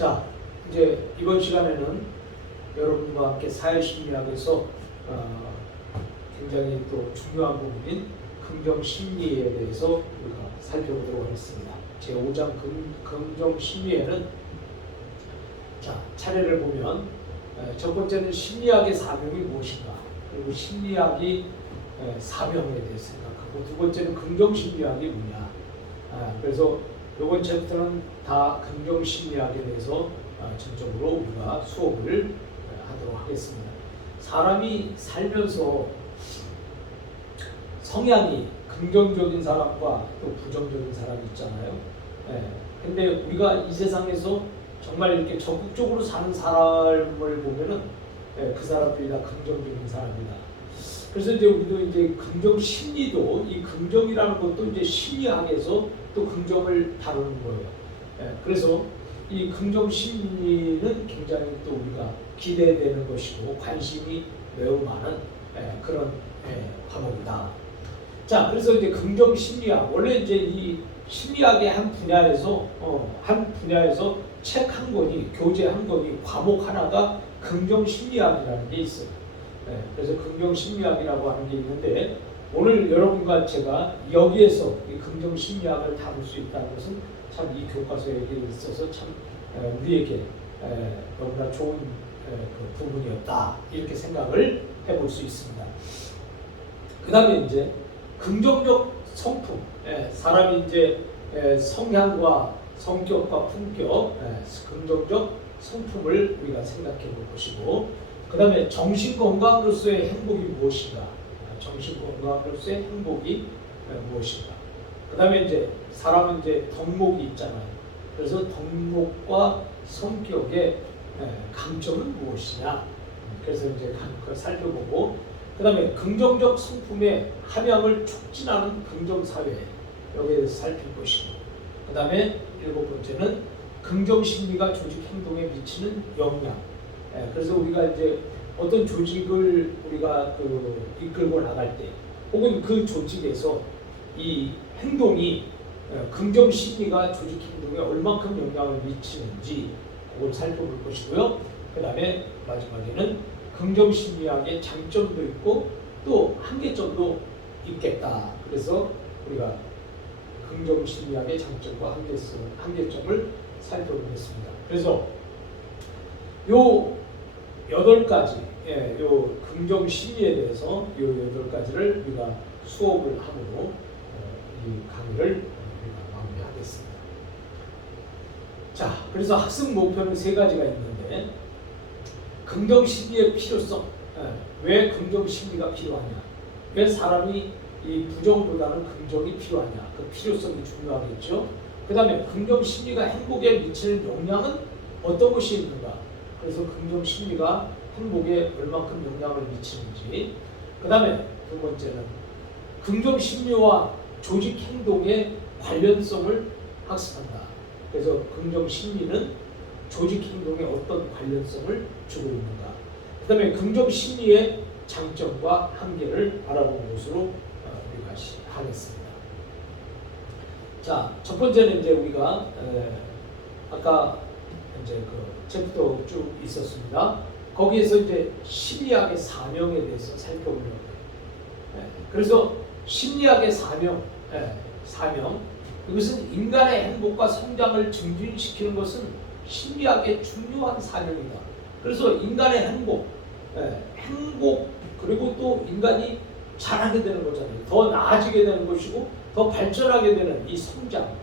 자, 이제 이번 시간에는 여러분과 함께 사회심리학에서 굉장히 또 중요한 부분인 긍정심리에 대해서 우리가 살펴보도록 하겠습니다. 제5장 긍정심리에는 자, 차례를 보면 첫 번째는 심리학의 사명이 무엇인가, 그리고 심리학이 사명에 대해서 생각하고, 두 번째는 긍정심리학이 뭐냐. 그래서 이번 챕터는 다 긍정심리학에 대해서 전적으로 우리가 수업을 하도록 하겠습니다. 사람이 살면서 성향이 긍정적인 사람과 또 부정적인 사람이 있잖아요. 근데 우리가 이 세상에서 정말 이렇게 적극적으로 사는 사람을 보면은 그 사람들이 다 긍정적인 사람이다. 그래서 이제 우리도 이제 긍정 심리도, 이 긍정이라는 것도 이제 심리학에서 또 긍정을 다루는 거예요. 그래서 이 긍정 심리는 굉장히 또 우리가 기대되는 것이고 관심이 매우 많은 그런 과목이다. 자, 그래서 이제 긍정 심리학, 원래 이제 이 심리학의 한 분야에서 책 한 권이, 교재 한 권이, 과목 하나가 긍정 심리학이라는 게 있어요. 그래서 긍정 심리학이라고 하는 게 있는데, 오늘 여러분과 제가 여기에서 이 긍정 심리학을 다룰 수 있다는 것은 참 이 교과서에 있어서 참 우리에게 너무나 좋은 그 부분이었다, 이렇게 생각을 해볼 수 있습니다. 그 다음에 이제 긍정적 성품, 사람이 이제 성향과 성격과 품격, 긍정적 성품을 우리가 생각해 볼 것이고, 그 다음에 정신건강으로서의 행복이 무엇인가, 정신건강으로서의 행복이 무엇인가. 그 다음에 이제 사람은 이제 덕목이 있잖아요. 그래서 덕목과 성격의 강점은 무엇이냐. 그래서 이제 그걸 살펴보고, 그 다음에 긍정적 성품의 함양을 촉진하는 긍정사회, 여기에 대해서 살필 것이고, 그 다음에 일곱 번째는 긍정심리가 조직 행동에 미치는 영향. 그래서 우리가 이제 어떤 조직을 우리가 이끌고 나갈 때, 혹은 그 조직에서 이 행동이 긍정심리가 조직 행동에 얼만큼 영향을 미치는지 그걸 살펴볼 것이고요. 그 다음에 마지막에는 긍정심리학의 장점도 있고 또 한계점도 있겠다. 그래서 우리가 긍정심리학의 장점과 한계점을 살펴보겠습니다. 그래서 요 8가지, 요 긍정심리에 대해서 요 8가지를 우리가 수업을 함으로 이 강의를 우리가 마무리하겠습니다. 자, 그래서 학습 목표는 3가지가 있는데, 긍정심리의 필요성, 왜 긍정심리가 필요하냐, 왜 사람이 이 부정보다는 긍정이 필요하냐, 그 필요성이 중요하겠죠. 그 다음에 긍정심리가 행복에 미치는 영향은 어떤 것이 있는가, 그래서 긍정심리가 행복에 얼만큼 영향을 미치는지. 그 다음에 두 번째는 긍정심리와 조직 행동의 관련성을 학습한다. 그래서 긍정심리는 조직 행동에 어떤 관련성을 주고 있는가. 그 다음에 긍정심리의 장점과 한계를 알아보는 것으로 우리가 하겠습니다. 자, 첫 번째는 이제 우리가 아까 이제 그 챕터 쭉 있었습니다. 거기에서 이제 심리학의 사명에 대해서 살펴보려고 해요. 그래서 심리학의 사명, 이것은 인간의 행복과 성장을 증진시키는 것은 심리학의 중요한 사명이다. 그래서 인간의 행복 그리고 또 인간이 잘하게 되는 거잖아요. 더 나아지게 되는 것이고 더 발전하게 되는 이 성장.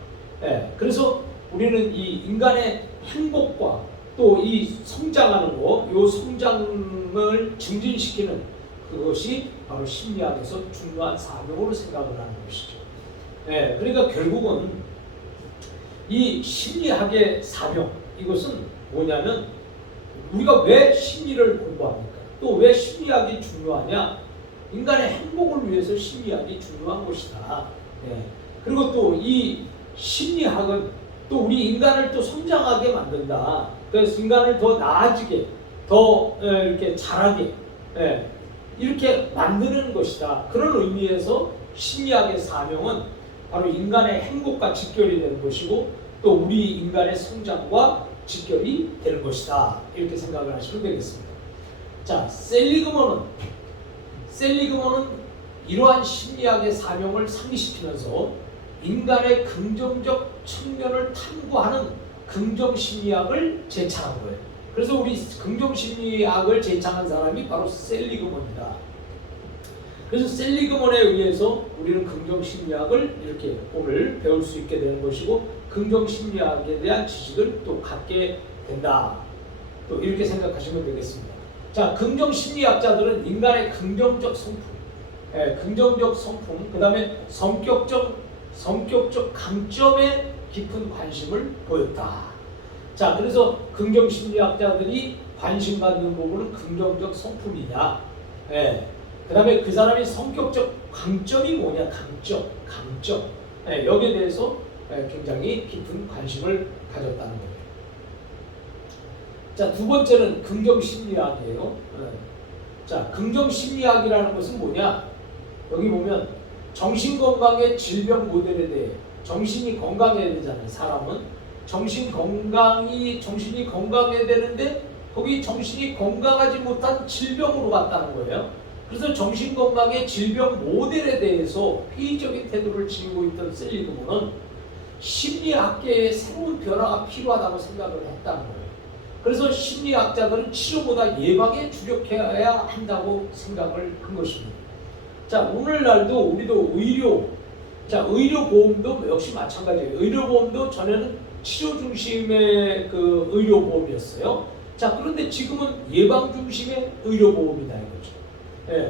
그래서 우리는 이 인간의 행복과 또 이 성장하는 거, 이 성장을 증진시키는 그것이 바로 심리학에서 중요한 사명으로 생각을 하는 것이죠. 그러니까 결국은 이 심리학의 사명, 이것은 뭐냐면 우리가 왜 심리를 공부합니까? 또 왜 심리학이 중요하냐? 인간의 행복을 위해서 심리학이 중요한 것이다. 그리고 또 이 심리학은 또 우리 인간을 또 성장하게 만든다. 그래서 인간을 더 나아지게, 더 이렇게 잘하게 이렇게 만드는 것이다. 그런 의미에서 심리학의 사명은 바로 인간의 행복과 직결이 되는 것이고, 또 우리 인간의 성장과 직결이 되는 것이다. 이렇게 생각을 하시면 되겠습니다. 자, 셀리그먼은 이러한 심리학의 사명을 상기시키면서 인간의 긍정적 측면을 탐구하는 긍정심리학을 제창한 거예요. 그래서 우리 긍정심리학을 제창한 사람이 바로 셀리그먼이다. 그래서 셀리그먼에 의해서 우리는 긍정심리학을 이렇게 오늘 배울 수 있게 되는 것이고, 긍정심리학에 대한 지식을 또 갖게 된다. 또 이렇게 생각하시면 되겠습니다. 자, 긍정심리학자들은 인간의 긍정적 성품, 긍정적 성품, 그 다음에 성격적 강점에 깊은 관심을 보였다. 자, 그래서 긍정심리학자들이 관심 갖는 부분은 긍정적 성품이냐, 그 다음에 그 사람이 성격적 강점이 뭐냐, 강점, 여기에 대해서 굉장히 깊은 관심을 가졌다는 거예요. 자, 두 번째는 긍정심리학이에요. 자, 긍정심리학이라는 것은 뭐냐? 여기 보면 정신건강의 질병 모델에 대해, 정신이 건강해야 되잖아요. 사람은 정신이 건강해야 되는데 거기 정신이 건강하지 못한 질병으로 갔다는 거예요. 그래서 정신건강의 질병 모델에 대해서 회의적인 태도를 지니고 있던 셀리그먼은 심리학계의 새로운 변화가 필요하다고 생각을 했다는 거예요. 그래서 심리학자들은 치료보다 예방에 주력해야 한다고 생각을 한 것입니다. 자, 오늘날도 우리도 의료보험도 역시 마찬가지예요. 의료보험도 전에는 치료 중심의 그 의료보험이었어요. 자, 그런데 지금은 예방 중심의 의료보험이다 이거죠.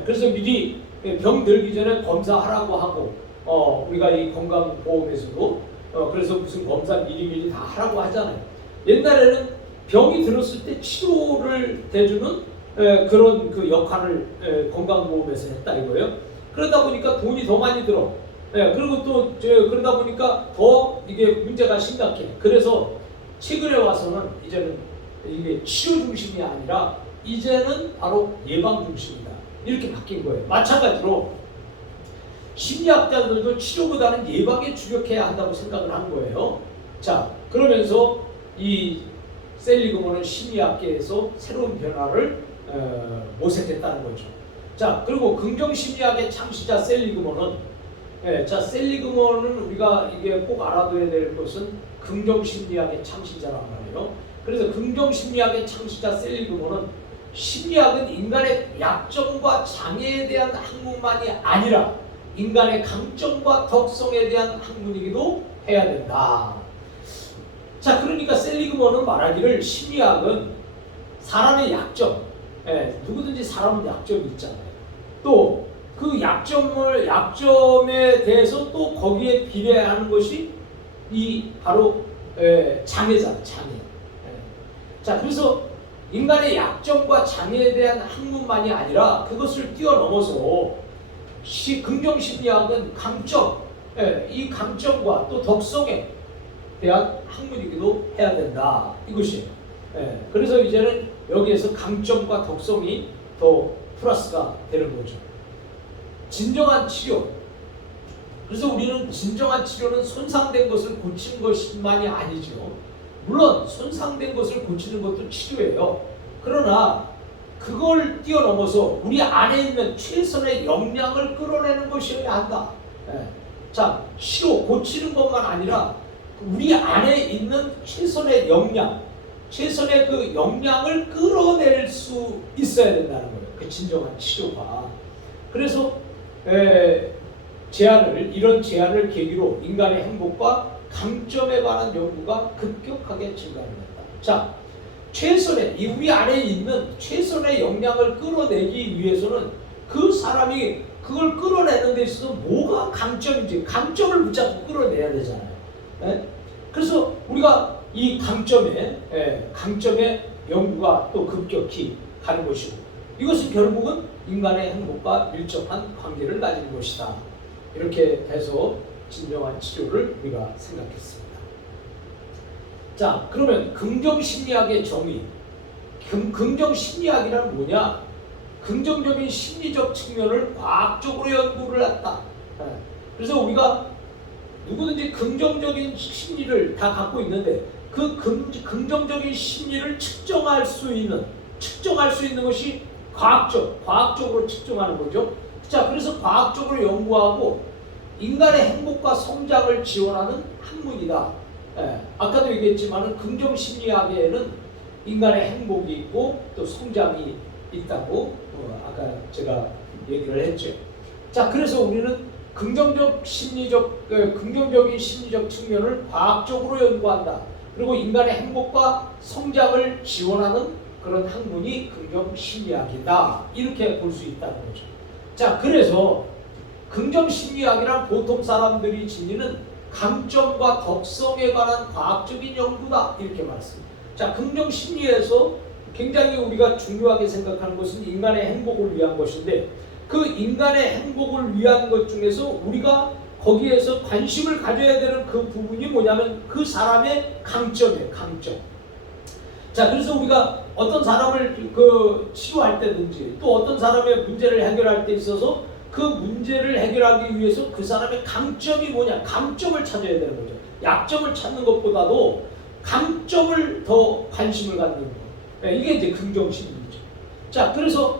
그래서 미리 병 들기 전에 검사하라고 하고, 우리가 이 건강보험에서도 그래서 무슨 검사 미리 다 하라고 하잖아요. 옛날에는 병이 들었을 때 치료를 대주는 그런 그 역할을 건강보험에서 했다 이거예요. 그러다 보니까 돈이 더 많이 들어. 그리고 또 그러다 보니까 더 이게 문제가 심각해. 그래서 최근에 와서는 이제는 이게 치료 중심이 아니라 이제는 바로 예방 중심이다. 이렇게 바뀐 거예요. 마찬가지로 심리학자들도 치료보다는 예방에 주력해야 한다고 생각을 한 거예요. 자, 그러면서 이 셀리그먼은 심리학계에서 새로운 변화를 모색했다는 거죠. 자, 그리고 긍정심리학의 창시자 셀리그먼은, 셀리그먼은 우리가 이게 꼭 알아둬야 될 것은 긍정심리학의 창시자란 말이에요. 그래서 긍정심리학의 창시자 셀리그먼은 심리학은 인간의 약점과 장애에 대한 학문만이 아니라 인간의 강점과 덕성에 대한 학문이기도 해야 된다. 자, 그러니까 셀리그먼은 말하기를 심리학은 사람의 약점, 누구든지 사람은 약점이 있잖아요. 또 그 약점에 대해서 또 거기에 비례하는 것이 이 바로 장애잖아요. 장애. 자, 그래서 인간의 약점과 장애에 대한 학문만이 아니라 그것을 뛰어넘어서 긍정심리학은 강점, 이 강점과 또 덕성에 대한 학문이기도 해야 된다. 이것이에요. 그래서 이제는 여기에서 강점과 덕성이 더 플러스가 되는 거죠. 진정한 치료. 그래서 우리는 진정한 치료는 손상된 것을 고치는 것만이 아니죠. 물론 손상된 것을 고치는 것도 치료예요. 그러나 그걸 뛰어넘어서 우리 안에 있는 최선의 역량을 끌어내는 것이어야 한다. 자, 치료, 고치는 것만 아니라 우리 안에 있는 최선의 역량, 최선의 그 역량을 끌어낼 수 있어야 된다는 거예요. 그 진정한 치료가. 그래서 이런 제안을 계기로 인간의 행복과 강점에 관한 연구가 급격하게 증가합니다. 자, 우리 안에 있는 최선의 역량을 끌어내기 위해서는 그 사람이 그걸 끌어내는 데 있어서 뭐가 강점인지 강점을 붙잡고 끌어내야 되잖아요. 그래서 우리가 이 강점의 연구가 또 급격히 가는 것이고, 이것은 결국은 인간의 행복과 밀접한 관계를 가진 것이다. 이렇게 해서 진정한 치료를 우리가 생각했습니다. 자, 그러면 긍정심리학의 정의. 긍정심리학이란 뭐냐? 긍정적인 심리적 측면을 과학적으로 연구를 했다. 그래서 우리가 누구든지 긍정적인 심리를 다 갖고 있는데 그 긍정적인 심리를 측정할 수 있는 것이 과학적으로 측정하는 거죠. 자, 그래서 과학적으로 연구하고 인간의 행복과 성장을 지원하는 학문이다. 아까도 얘기했지만 긍정 심리학에는 인간의 행복이 있고 또 성장이 있다고 아까 제가 얘기를 했죠. 자, 그래서 우리는 긍정적인 심리적 측면을 과학적으로 연구한다. 그리고 인간의 행복과 성장을 지원하는 그런 학문이 긍정 심리학이다. 이렇게 볼 수 있다는 거죠. 자, 그래서 긍정 심리학이란 보통 사람들이 지니는 강점과 덕성에 관한 과학적인 연구다. 이렇게 말했습니다. 자, 긍정 심리에서 굉장히 우리가 중요하게 생각하는 것은 인간의 행복을 위한 것인데, 그 인간의 행복을 위한 것 중에서 우리가 거기에서 관심을 가져야 되는 그 부분이 뭐냐면 그 사람의 강점이에요. 강점. 자, 그래서 우리가 어떤 사람을 치료할 때든지 또 어떤 사람의 문제를 해결할 때 있어서 그 문제를 해결하기 위해서 그 사람의 강점이 뭐냐, 강점을 찾아야 되는 거죠. 약점을 찾는 것보다도 강점을 더 관심을 갖는 거. 이게 이제 긍정심리죠. 자, 그래서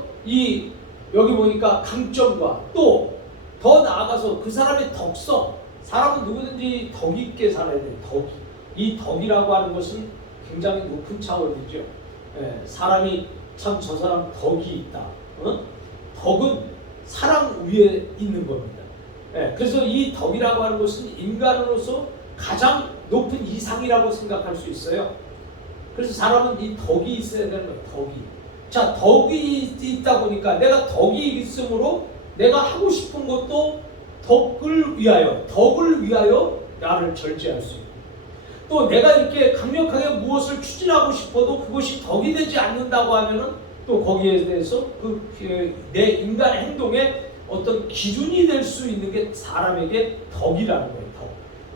여기 보니까 강점과 또 더 나아가서 그 사람의 덕성, 사람은 누구든지 덕 있게 살아야 돼요. 덕이. 이 덕이라고 하는 것은 굉장히 높은 차원이죠. 사람이 참 저 사람 덕이 있다. 덕은 사랑 위에 있는 겁니다. 그래서 이 덕이라고 하는 것은 인간으로서 가장 높은 이상이라고 생각할 수 있어요. 그래서 사람은 이 덕이 있어야 되는 거예요. 덕이. 자, 덕이 있다 보니까 내가 덕이 있으므로 내가 하고 싶은 것도 덕을 위하여 나를 절제할 수 있고, 또 내가 이렇게 강력하게 무엇을 추진하고 싶어도 그것이 덕이 되지 않는다고 하면은 또 거기에 대해서 내 인간의 행동에 어떤 기준이 될 수 있는 게 사람에게 덕이라는 거예요. 덕.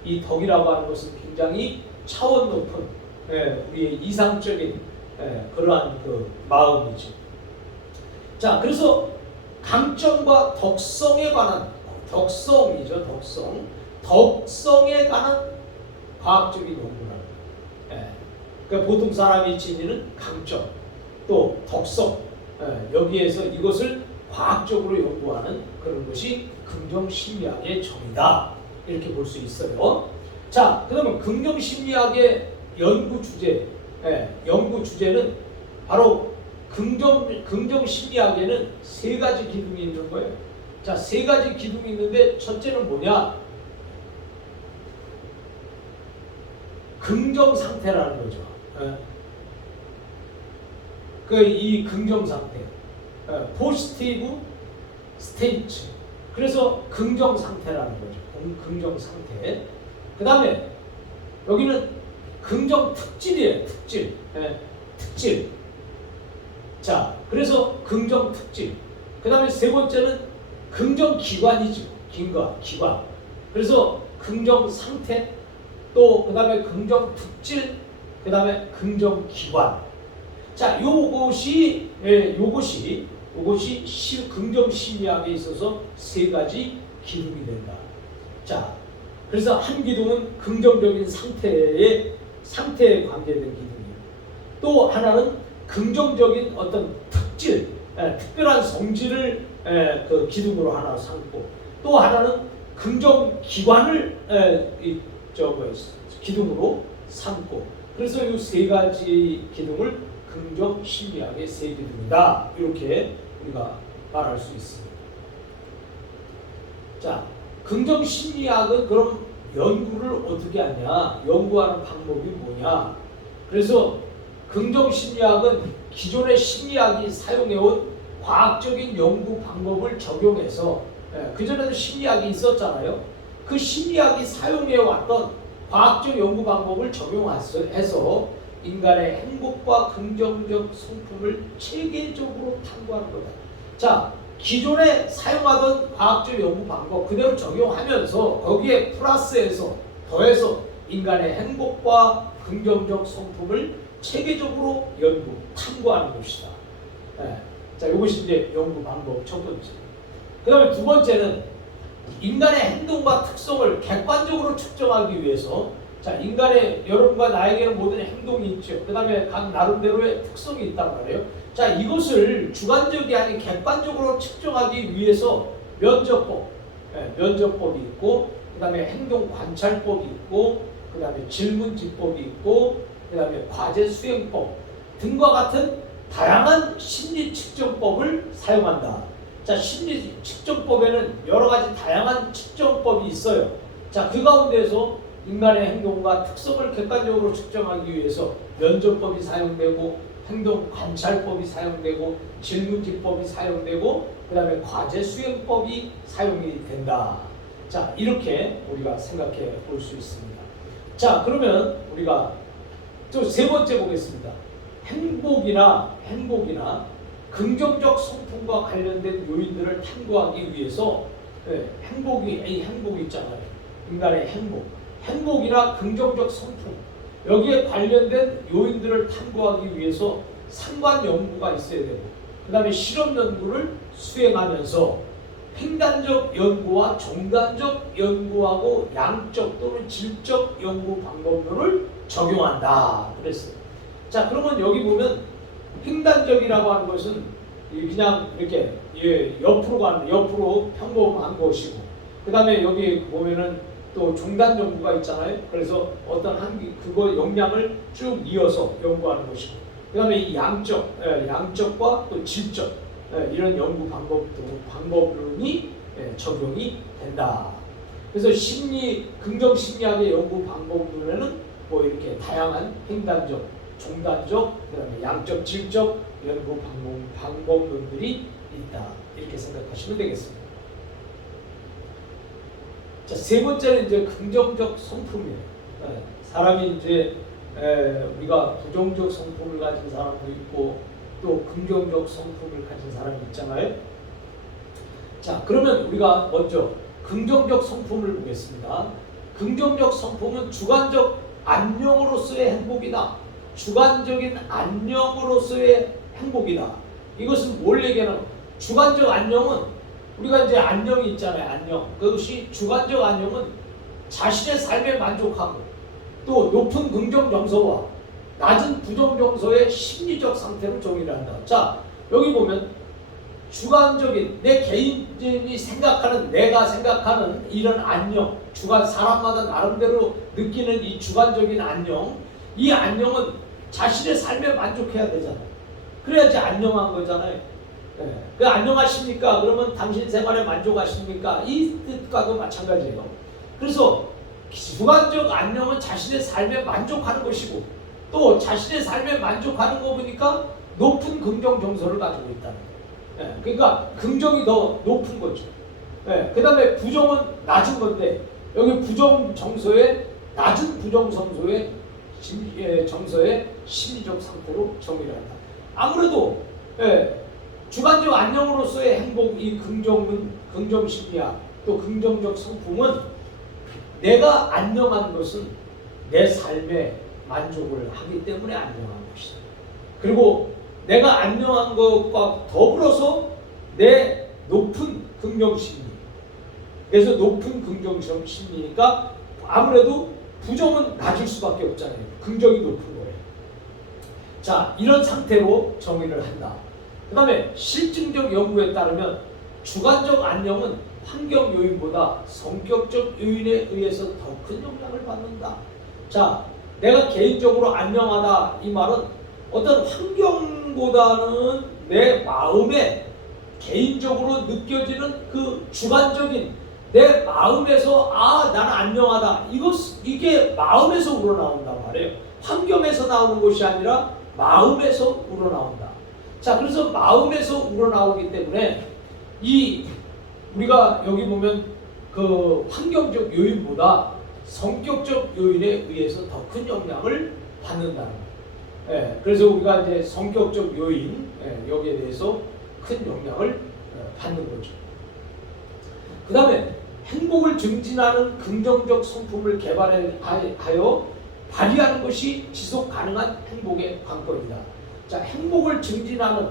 이 덕이라고 하는 것은 굉장히 차원 높은 우리의 이상적인 그러한 마음이죠. 자, 그래서 강점과 덕성에 관한 덕성에 관한 과학적인 연구라는 거예요. 그러니까 보통 사람이 지니는 강점 또 덕성, 여기에서 이것을 과학적으로 연구하는 그런 것이 긍정심리학의 정의다. 이렇게 볼 수 있어요. 자, 그러면 긍정심리학의 연구 주제는 바로 긍정심리학에는 세 가지 기둥이 있는 거예요. 자, 세 가지 기둥이 있는데 첫째는 뭐냐? 긍정 상태라는 거죠. 이 긍정 상태, 포지티브 스테이트. 그래서 긍정 상태라는 거죠. 긍정 상태. 그 다음에 여기는 긍정 특질이에요. 특질. 자, 그래서 긍정 특질. 그 다음에 세 번째는 긍정 기관이죠. 기관. 그래서 긍정 상태, 또 그 다음에 긍정 특질, 그 다음에 긍정 기관. 자, 요것이 긍정 심리학에 있어서 세 가지 기둥이 된다. 자, 그래서 한 기둥은 긍정적인 상태에 관계된 기둥이에요. 또 하나는 긍정적인 어떤 특질, 특별한 성질을 그 기둥으로 하나 삼고, 또 하나는 긍정 기관을 기둥으로 삼고, 그래서 이 세 가지 기둥을 긍정 심리학의 세 기둥이다. 이렇게 우리가 말할 수 있습니다. 자, 긍정 심리학은 그럼 연구를 어떻게 하냐? 연구하는 방법이 뭐냐? 그래서 긍정 심리학은 기존의 심리학이 사용해온 과학적인 연구 방법을 적용해서, 그전에도 심리학이 있었잖아요. 그 심리학이 사용해왔던 과학적 연구 방법을 적용해서 인간의 행복과 긍정적 성품을 체계적으로 탐구하는 거다. 자, 기존에 사용하던 과학적 연구 방법 그대로 적용하면서 거기에 플러스해서 더해서 인간의 행복과 긍정적 성품을 체계적으로 탐구하는 것이다. 자, 이것이 이제 연구 방법 첫 번째. 그 다음에 두 번째는 인간의 행동과 특성을 객관적으로 측정하기 위해서 자, 인간의 여러분과 나에게는 모든 행동이 있죠. 그 다음에 각 나름대로의 특성이 있단 말이에요. 자, 이것을 주관적이 아닌 객관적으로 측정하기 위해서 면접법이 있고, 그 다음에 행동 관찰법이 있고, 그 다음에 질문지법이 있고, 그 다음에 과제 수행법 등과 같은 다양한 심리 측정법을 사용한다. 자, 심리 측정법에는 여러 가지 다양한 측정법이 있어요. 자, 그 가운데서 인간의 행동과 특성을 객관적으로 측정하기 위해서 면접법이 사용되고, 행동 관찰법이 사용되고, 질문지법이 사용되고, 그 다음에 과제 수행법이 사용이 된다. 자, 이렇게 우리가 생각해 볼 수 있습니다. 자, 그러면 우리가 또 세 번째 보겠습니다. 행복이나 긍정적 성품과 관련된 요인들을 탐구하기 위해서 행복이 있잖아요. 인간의 행복이나 긍정적 성품, 여기에 관련된 요인들을 탐구하기 위해서 상관 연구가 있어야 되고, 그 다음에 실험 연구를 수행하면서 횡단적 연구와 종단적 연구하고 양적 또는 질적 연구 방법론을 적용한다 그랬어요. 자, 그러면 여기 보면 횡단적이라고 하는 것은 그냥 이렇게 옆으로 평범한 것이고, 그 다음에 여기 보면은 또 종단 연구가 있잖아요. 그래서 어떤 그거 역량을 쭉 이어서 연구하는 것이고, 그 다음에 이 양적과 또 질적 이런 연구 방법론이 적용이 된다. 그래서 긍정 심리학의 연구 방법론에는 뭐 이렇게 다양한 횡단적, 종단적, 그다음에 양적, 질적 연구 방법론들이 있다. 이렇게 생각하시면 되겠습니다. 자, 세 번째는 이제 긍정적 성품이에요. 사람이 이제 우리가 부정적 성품을 가진 사람도 있고 또 긍정적 성품을 가진 사람이 있잖아요. 자, 그러면 우리가 먼저 긍정적 성품을 보겠습니다. 긍정적 성품은 주관적 안녕으로서의 행복이다. 주관적인 안녕으로서의 행복이다. 이것은 뭘 얘기하는? 주관적 안녕은 우리가 이제 안녕이 있잖아요. 안녕. 그것이 주관적 안녕은 자신의 삶에 만족하고 또 높은 긍정 정서와 낮은 부정 정서의 심리적 상태로 정의를 한다. 자, 여기 보면 주관적인 내 개인이 생각하는, 내가 생각하는 이런 안녕, 사람마다 나름대로 느끼는 이 주관적인 안녕, 이 안녕은 자신의 삶에 만족해야 되잖아요. 그래야지 안녕한 거잖아요. 그 안녕하십니까? 그러면 당신 생활에 만족하십니까? 이 뜻과도 마찬가지예요. 그래서 주관적 안녕은 자신의 삶에 만족하는 것이고, 또 자신의 삶에 만족하는 거 보니까 높은 긍정 정서를 가지고 있다는 거예요. 그러니까 긍정이 더 높은 거죠. 그 다음에 부정은 낮은 건데, 여기 부정 정서의 낮은 부정 정서의 심리적 상태로 정의를 한다. 아무래도 주관적 안녕으로서의 행복, 이 긍정 심리학, 또 긍정적 성품은 내가 안녕한 것은 내 삶에 만족을 하기 때문에 안녕한 것이다. 그리고 내가 안녕한 것과 더불어서 내 높은 긍정 심리, 그래서 높은 긍정 심리니까 아무래도 부정은 낮을 수밖에 없잖아요. 긍정이 높은 거예요. 자, 이런 상태로 정의를 한다. 그 다음에 실증적 연구에 따르면 주관적 안녕은 환경 요인보다 성격적 요인에 의해서 더 큰 영향을 받는다. 자, 내가 개인적으로 안녕하다, 이 말은 어떤 환경보다는 내 마음에 개인적으로 느껴지는 그 주관적인 내 마음에서 나는 안녕하다, 이게 마음에서 우러나온단 말이에요. 환경에서 나오는 것이 아니라 마음에서 우러나온다. 자, 그래서 마음에서 우러나오기 때문에 우리가 여기 보면 그 환경적 요인보다 성격적 요인에 의해서 더 큰 영향을 받는다는 거예요. 그래서 우리가 이제 성격적 요인, 여기에 대해서 큰 영향을 받는 거죠. 그 다음에 행복을 증진하는 긍정적 성품을 개발하여 발휘하는 것이 지속 가능한 행복의 관건이다. 자, 행복을 증진하는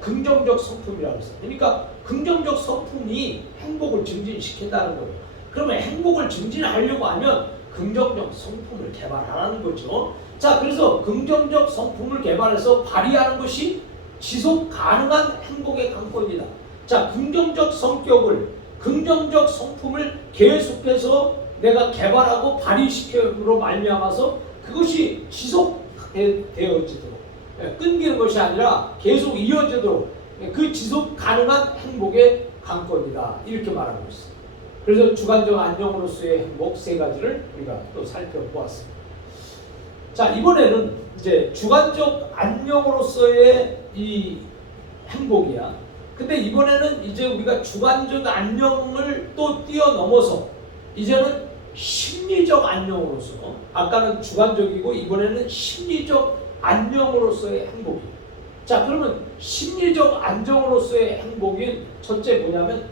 긍정적 성품이라고 했어요. 그러니까 긍정적 성품이 행복을 증진시킨다는 거예요. 그러면 행복을 증진하려고 하면 그 긍정적 성품을 개발하라는 거죠. 자, 그래서 긍정적 성품을 개발해서 발휘하는 것이 지속 가능한 행복의 관건이다. 자, 긍정적 성격을, 긍정적 성품을 계속해서 내가 개발하고 발휘시킴으로 말미암아서 그것이 지속되어지도록, 끊기는 것이 아니라 계속 이어지도록 그 지속 가능한 행복의 관건이다. 이렇게 말하고 있습니다. 그래서 주관적 안녕으로서의 행복 세 가지를 우리가 또 살펴보았습니다. 자, 이번에는 이제 주관적 안녕으로서의 이 행복이야. 근데 이번에는 이제 우리가 주관적 안녕을 또 뛰어넘어서 이제는 심리적 안녕으로서, 아까는 주관적이고 이번에는 심리적 안녕으로서의 행복이에요. 자, 그러면 심리적 안정으로서의 행복인 첫째 뭐냐면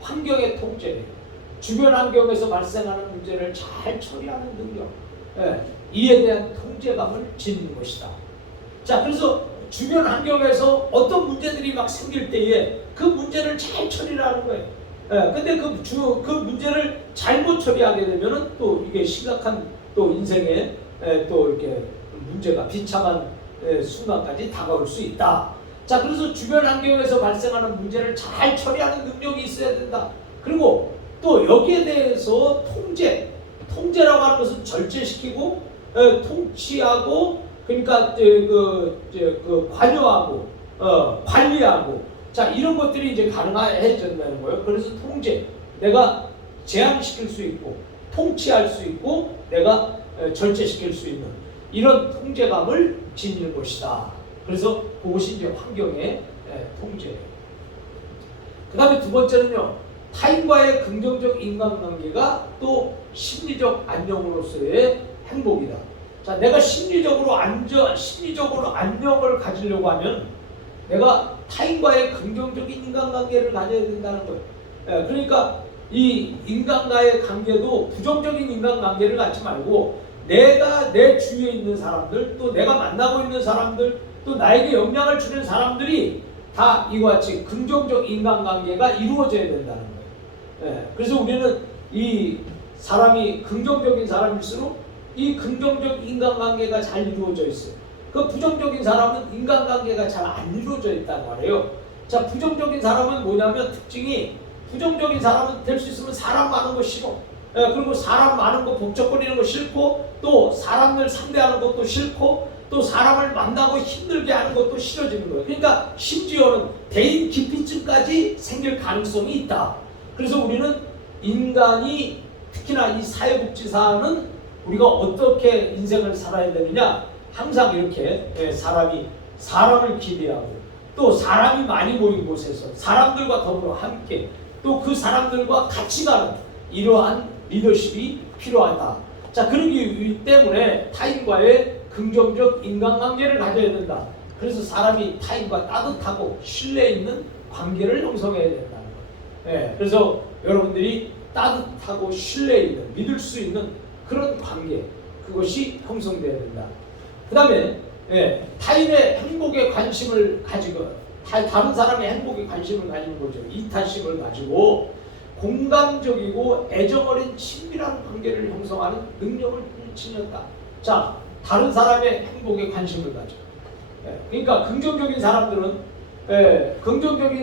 환경의 통제예요. 주변 환경에서 발생하는 문제를 잘 처리하는 능력, 이에 대한 통제감을 지니는 것이다. 자, 그래서 주변 환경에서 어떤 문제들이 막 생길 때에 그 문제를 잘 처리를 하는 거예요. 근데 그 문제를 잘못 처리하게 되면은 또 이게 심각한 또 인생에 또 이렇게 문제가 비참한 순간까지 다가올 수 있다. 자, 그래서 주변 환경에서 발생하는 문제를 잘 처리하는 능력이 있어야 된다. 그리고 또 여기에 대해서 통제라고 하는 것은 절제시키고 통치하고, 그러니까 관여하고 관리하고, 자, 이런 것들이 이제 가능해진다는 거예요. 그래서 통제, 내가 제한시킬 수 있고 통치할 수 있고 내가 절제시킬 수 있는 이런 통제감을 지니는 것이다. 그래서 그것이 이제 환경의 통제예요. 그 다음에 두 번째는요, 타인과의 긍정적 인간관계가 또 심리적 안녕으로서의 행복이다. 자, 내가 심리적으로 안녕을 가지려고 하면 내가 타인과의 긍정적인 인간관계를 가져야 된다는 거예요. 그러니까 이 인간과의 관계도 부정적인 인간관계를 갖지 말고 내가 내 주위에 있는 사람들, 또 내가 만나고 있는 사람들, 또 나에게 영향을 주는 사람들이 다 이와 같이 긍정적 인간관계가 이루어져야 된다는 거예요. 그래서 우리는 이 사람이 긍정적인 사람일수록 이 긍정적 인간관계가 잘 이루어져 있어요. 그 부정적인 사람은 인간관계가 잘 안 이루어져 있단 말이에요. 자, 부정적인 사람은 뭐냐면 특징이, 부정적인 사람은 될 수 있으면 사람 많은 거 싫어. 그리고 사람 많은 거 복잡거리는 거 싫고, 또 사람들 상대하는 것도 싫고, 또 사람을 만나고 힘들게 하는 것도 싫어지는 거예요. 그러니까 심지어는 대인 기피증까지 생길 가능성이 있다. 그래서 우리는 인간이, 특히나 이 사회복지사는 우리가 어떻게 인생을 살아야 되느냐, 항상 이렇게 사람이 사람을 기대하고, 또 사람이 많이 모인 곳에서 사람들과 더불어 함께 또 그 사람들과 같이 가는 이러한 리더십이 필요하다. 자, 그러기 때문에 타인과의 긍정적 인간관계를 가져야 된다. 그래서 사람이 타인과 따뜻하고 신뢰 있는 관계를 형성해야 된다는 거예요. 그래서 여러분들이 따뜻하고 신뢰 있는, 믿을 수 있는 그런 관계, 그것이 형성돼야 된다. 그 다음에 타인의 행복에 관심을 가지고, 다른 사람의 행복에 관심을 가지는 거죠. 이타심을 가지고 공감적이고 애정어린 친밀한 관계를 형성하는 능력을 지녔다. 자, 다른 사람의 행복에 관심을 가져. 그러니까 긍정적인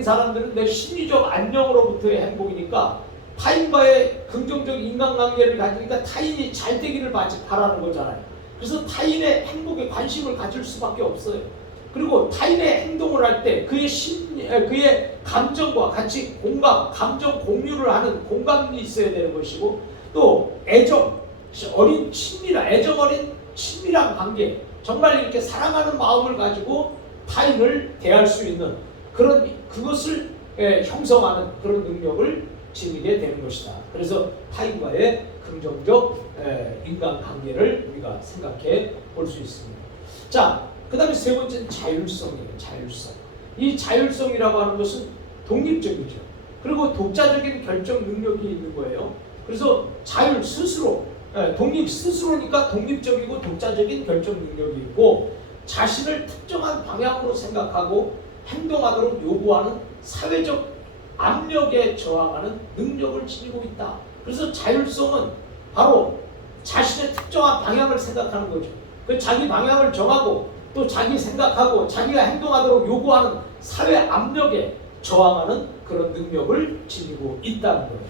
사람들은 내 심리적 안녕으로부터의 행복이니까 타인과의 긍정적 인간관계를 가지니까 타인이 잘 되기를 바라는 거잖아요. 그래서 타인의 행복에 관심을 가질 수밖에 없어요. 그리고 타인의 행동을 할 때 그의 감정과 같이 감정 공유를 하는 공감이 있어야 되는 것이고, 또 애정 어린 친밀한 관계, 정말 이렇게 사랑하는 마음을 가지고 타인을 대할 수 있는 그것을 형성하는 그런 능력을 지니게 되는 것이다. 그래서 타인과의 긍정적 인간관계를 우리가 생각해 볼 수 있습니다. 자, 그 다음에 세 번째는 자율성이에요. 자율성. 이 자율성이라고 하는 것은 독립적이죠. 그리고 독자적인 결정 능력이 있는 거예요. 그래서 독립 스스로니까 독립적이고 독자적인 결정 능력이 있고, 자신을 특정한 방향으로 생각하고 행동하도록 요구하는 사회적 압력에 저항하는 능력을 지니고 있다. 그래서 자율성은 바로 자신의 특정한 방향을 생각하는 거죠. 그 자기 방향을 정하고 또 자기 생각하고 자기가 행동하도록 요구하는 사회 압력에 저항하는 그런 능력을 지니고 있다는 거예요.